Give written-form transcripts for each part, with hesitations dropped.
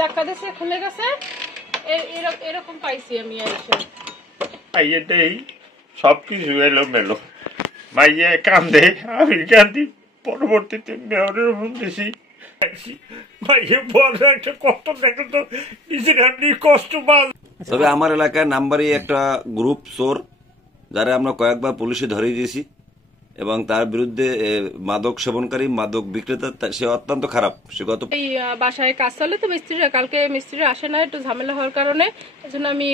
ধাক্কা দিয়েছে খুলে গেছে, এরকম পাইছি আমি এসে। এটাই সবকিছু এলোমেলো, মাইয়া কান্দে, আমি কান্দি। পরবর্তীতে মেয়রের ফোন দিছি, মাইয়া বড় একটা কষ্ট দেখে তো নিজের এমনি কষ্ট পাল। তবে আমার এলাকায় নাম্বারই একটা গ্রুপ চোর, যারা আমরা কয়েকবার পুলিশে ধরিয়ে দিয়েছি, এবং তার বিরুদ্ধে মাদক সেবনকারী, মাদক বিক্রেতা, সে অত্যন্ত খারাপ। সে গত এই বাসায় কাজ চলে তো মিস্ত্রিরা, কালকে মিস্ত্রিরা আসে না, একটু ঝামেলা হওয়ার কারণে। এজন্য আমি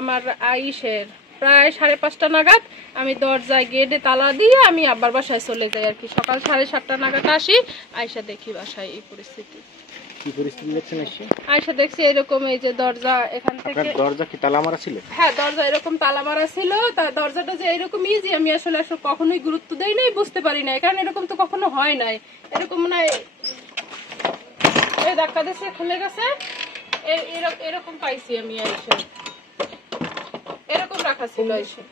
আমার আইসের প্রায় 5:30 নাগাদ আমি দরজায় গেটে তালা দিয়ে আমি আবার বাসায় চলে যাই আর কি। সকাল 7:30 নাগাদ আসি, আইসা দেখি বাসায় এই পরিস্থিতি। কি পরিস্থিতি দেখছেন এসে? আইসা দেখছি এরকম, এই যে দরজা এখান থেকে, দরজা কি তালা মারা ছিল? হ্যাঁ দরজা এরকম তালা মারা ছিল। দরজাটা যে এরকম ইজি আমি আসলে কখনোই গুরুত্ব দেই নাই, বুঝতে পারি নাই, কারণ এরকম তো কখনো হয় নাই। এরকম না, এই ধাক্কা দিয়েছে খুলে গেছে, এরকম পাইছি আমি এসে, এরকম রাখা ছিল এসে।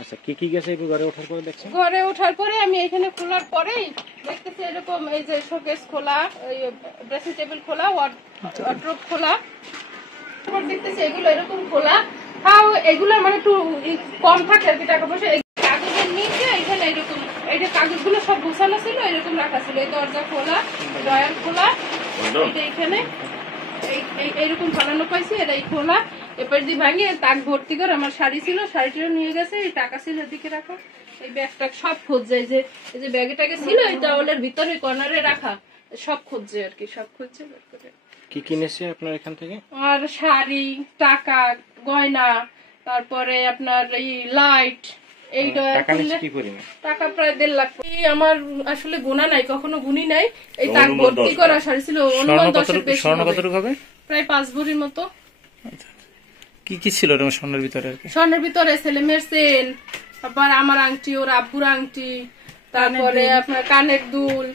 আচ্ছা, কি গেছে ঘরে ওঠার পরে দেখছেন? ঘরে ওঠার পরে আমি এখানে খোলার পরেই দেখতেছি এরকম, এই যে শোকেস খোলা, ড্রেসিং টেবিল খোলা, ওয়ার্ডরোব খোলা, দেখতেছি এগুলো এরকম খোলা। তাও এগুলো মানে একটু কম থাকে আর কি টাকা পয়সা। কাগজের নিচে এখানে এরকম, এই যে কাগজগুলো সব গোছানো ছিল, এরকম রাখা ছিল। এই দরজা খোলা, ড্রয়ার খোলা, এটা এখানে এইরকম ফালানো পাইছি, এটাই খোলা। এরপর দিয়ে ভাঙিয়ে তাক ভর্তি করে আমার শাড়ি ছিল, শাড়িটিও নিয়ে গেছে, এই টাকা ছিল এদিকে রাখা, এই ব্যাগটা সব খুঁজছে। এই যে ব্যাগটাকে ছিল এই টাওয়ালের ভিতরে কর্নারে রাখা, সব খুঁজছে আর কি, সব খুঁজছে বের করে। কি কিনেছে আপনার এখান থেকে? আর শাড়ি, টাকা, গয়না, তারপরে আপনার এই লাইট, টাকা প্রায় 1.5 লাখ। আমার আসলে গুণা নাই, কখনো গুনি নাই। এই তাক ভর্তি করা শাড়ি ছিল, অনুমান 10-এর বেশি হবে, প্রায় 5 ভরির মতো। কি কি ছিল স্বর্ণের ভিতরে? স্বর্ণের ভিতরে ছেলে মেয়ের চেন, তারপর আমার আংটি, ওর আব্বুর আংটি, তারপরে আপনার কানের দুল,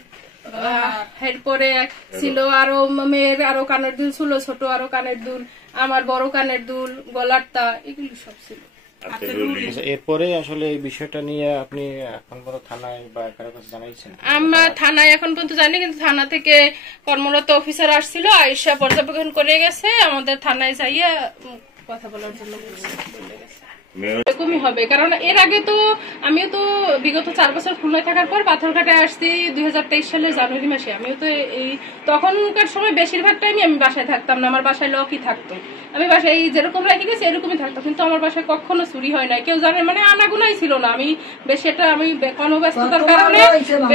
এরপরে ছিল আরো মেয়ের আরো কানের দুল ছিল, ছোট আরো কানের দুল, আমার বড় কানের দুল, গলারটা, এগুলো সব ছিল। এরপরে আসলে এই বিষয়টা নিয়ে আপনি এখন বড় থানায় বা কারো কাছে জানাইছেন? আমরা থানায় এখন পর্যন্ত জানি, কিন্তু থানা থেকে কর্মরত অফিসার আসছিল, আইসা পর্যবেক্ষণ করে গেছে, আমাদের থানায় যাইয়া কথা বলার জন্য বলে গেছে। এরকমই হবে, কারণ এর আগে তো আমিও তো বিগত 4 বছর খুলনায় থাকার পর পাথরঘাটায় আসছি 2023 সালের জানুয়ারি মাসে। আমিও তো এই তখনকার সময় বেশিরভাগ টাইমই আমি বাসায় থাকতাম না, আমার বাসায় লকই থাকতো। আমি বাসায় যেরকম রেখে গেছি এরকমই থাকতো, কিন্তু আমার বাসায় কখনো চুরি হয় নাই, কেউ জানে, মানে আনাগুনাই ছিল না। আমি বেশি এটা আমি কর্মব্যস্ততার কারণে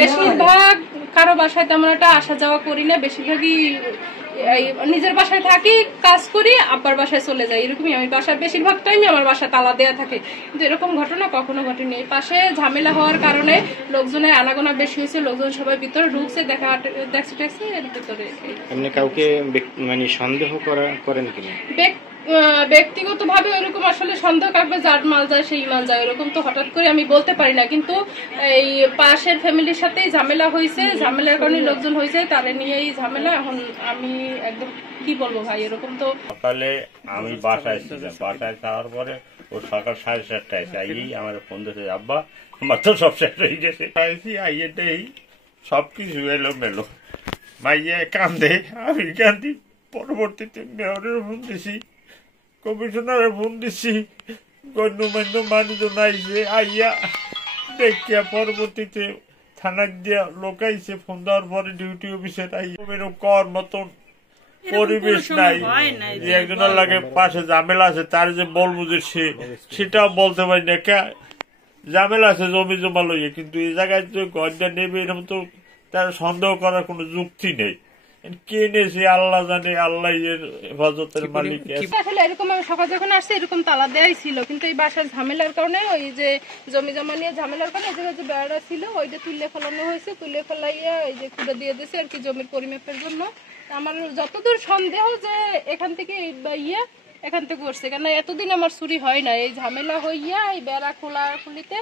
বেশিরভাগ কারো বাসায় তেমন একটা আসা যাওয়া করি না, বেশিরভাগই নিজের বাসায় থাকি, কাজ করি, আব্বার বাসায় চলে যাই, এরকমই। আমি বাসার বেশিরভাগ টাইমে আমার বাসা তালা দেয়া থাকে, কিন্তু এরকম ঘটনা কখনো ঘটেনি। এই পাশে ঝামেলা হওয়ার কারণে লোকজনের আনাগোনা বেশি হয়েছে, লোকজন সবাই ভিতরে ঢুকছে, দেখছে এর ভিতরে। এমনি কাউকে মানে সন্দেহ করেন কিনা? ব্যক্তিগত ভাবে ওইরকম আসলে সন্দেহ কাকবে, যার মাল যায় সেই মাল যায়, ওরকম তো হঠাৎ করে আমি বলতে পারি না। কিন্তু এই পাশের ফ্যামিলির সাথেই ঝামেলা হয়েছে, ঝামেলার কারণে লোকজন হয়েছে, তাদের নিয়েই ঝামেলা। এখন আমি একদম কি বলবো ভাই, এরকম তো। সকালে আমি বাসায় ছিলাম, বাসায় যাওয়ার পরে ও সকাল 7:30টায় আইয়েই আমার ফোন দিয়েছে, আব্বা আমার তো সব শেষ হয়ে গেছে। আইয়েটাই সবকিছু এলোমেলো, মাইয়া কান্দে, আমি কান্দি। পরবর্তীতে মেয়রের ফোন দিছি, কমিশনারের ফোন দিছি, গণ্যমান্য মানুষজন আইসে, আইয়া দেখিয়া পরবর্তীতে থানায় দিয়া লোকাইছে। ফোন দেওয়ার পরে ডিউটি অফিসার আইয়া কর মতন পরিবেশ নাই, যে একজনের লাগে পাশে ঝামেলা আছে তার যে বলবো যে সেটাও বলতে পারি না, ঝামেলা আছে জমি জমা লইয়ে। কিন্তু এই জায়গায় যে গয়না নেবে এরকম তো তার সন্দেহ করার কোনো যুক্তি নেই। কে নেছে আল্লাহ জানে, আল্লাহ হেফাজতের মালিক। আসলে এরকম আমি সকাল যখন আসছে এরকম তালা দেওয়াই ছিল, কিন্তু এই বাসার ঝামেলার কারণে, ওই যে জমি জমা নিয়ে ঝামেলার কারণে যে বেড়া ছিল ওইটা তুলে ফেলানো হয়েছে, তুলে ফেলাইয়া এই যে খুঁড়ে দিয়ে দিয়েছে আর কি, জমির পরিমাপের জন্য। আমার যতদূর সন্দেহ যে এখান থেকে এখান থেকে করছে, কেন এতদিন আমার চুরি হয় না, এই ঝামেলা হইয়া এই বেড়া খোলাখুলিতে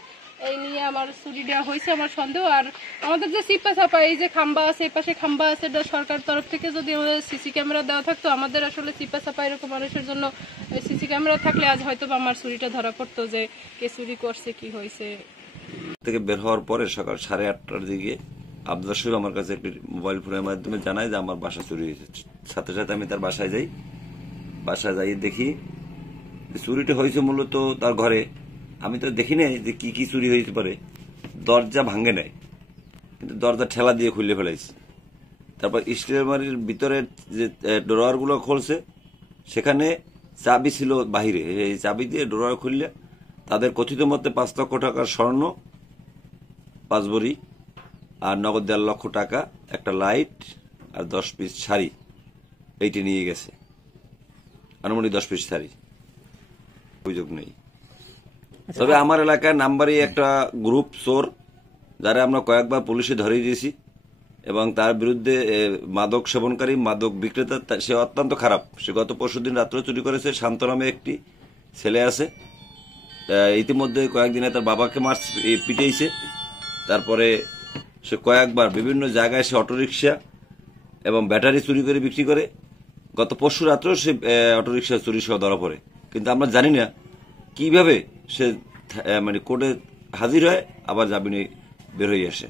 এই নিয়ে আমার চুরি দেওয়া হয়েছে আমার সন্দেহ। আর আমাদের যে চিপা চাপা এই যে খাম্বা আছে, এই পাশে খাম্বা আছে, এটা সরকার তরফ থেকে যদি আমাদের সিসি ক্যামেরা দেওয়া থাকতো, আমাদের আসলে চিপা চাপা এরকম মানুষের জন্য সিসি ক্যামেরা থাকলে আজ হয়তো আমার চুরিটা ধরা পড়তো, যে কে চুরি করছে কি হয়েছে। থেকে বের হওয়ার পরে সকাল 8:30টার দিকে আবদার সাহেব আমার কাছে একটি মোবাইল ফোনের মাধ্যমে জানায় যে আমার বাসা চুরি হয়েছে। সাথে সাথে আমি তার বাসায় যাই। বাসায় যাই দেখি চুরিটা হয়েছে মূলত তার ঘরে। আমি তো দেখি নাই যে কি কি চুরি হয়েছে পারে। দরজা ভাঙে নাই, কিন্তু দরজা ঠেলা দিয়ে খুলে ফেলাইছে। তারপর স্টিলের বাড়ির ভিতরে যে ড্রয়ার গুলো খুলছে, সেখানে চাবি ছিল বাহিরে। এই চাবি দিয়ে ড্রয়ার খুললে তাদের কথিত মতে 5 লক্ষ টাকার স্বর্ণ, 5 ভরি, আর নগদ 1.5 লক্ষ টাকা, একটা লাইট আর 10 পিস শাড়ি এইটি নিয়ে গেছে। আনুমানিক 10 পিস শাড়ি, অভিযোগ নেই। তবে আমার এলাকায় নাম্বারই একটা গ্রুপ চোর, যারা আমরা কয়েকবার পুলিশে ধরিয়ে দিয়েছি, এবং তার বিরুদ্ধে মাদক সেবনকারী, মাদক বিক্রেতা, সে অত্যন্ত খারাপ। সে গত পরশুদিন রাত্রে চুরি করেছে। শান্ত নামে একটি ছেলে আছে, ইতিমধ্যে কয়েকদিনে তার বাবাকে পিটিয়েছে। তারপরে সে কয়েকবার বিভিন্ন জায়গায় সে অটোরিকশা এবং ব্যাটারি চুরি করে বিক্রি করে। গত পরশু রাত্রেও সে অটোরিকশা চুরি সহ ধরা পড়ে। কিন্তু আমরা জানি না কিভাবে সে মানে কোর্টে হাজির হয়, আবার জামিনে বের হয়ে আসে।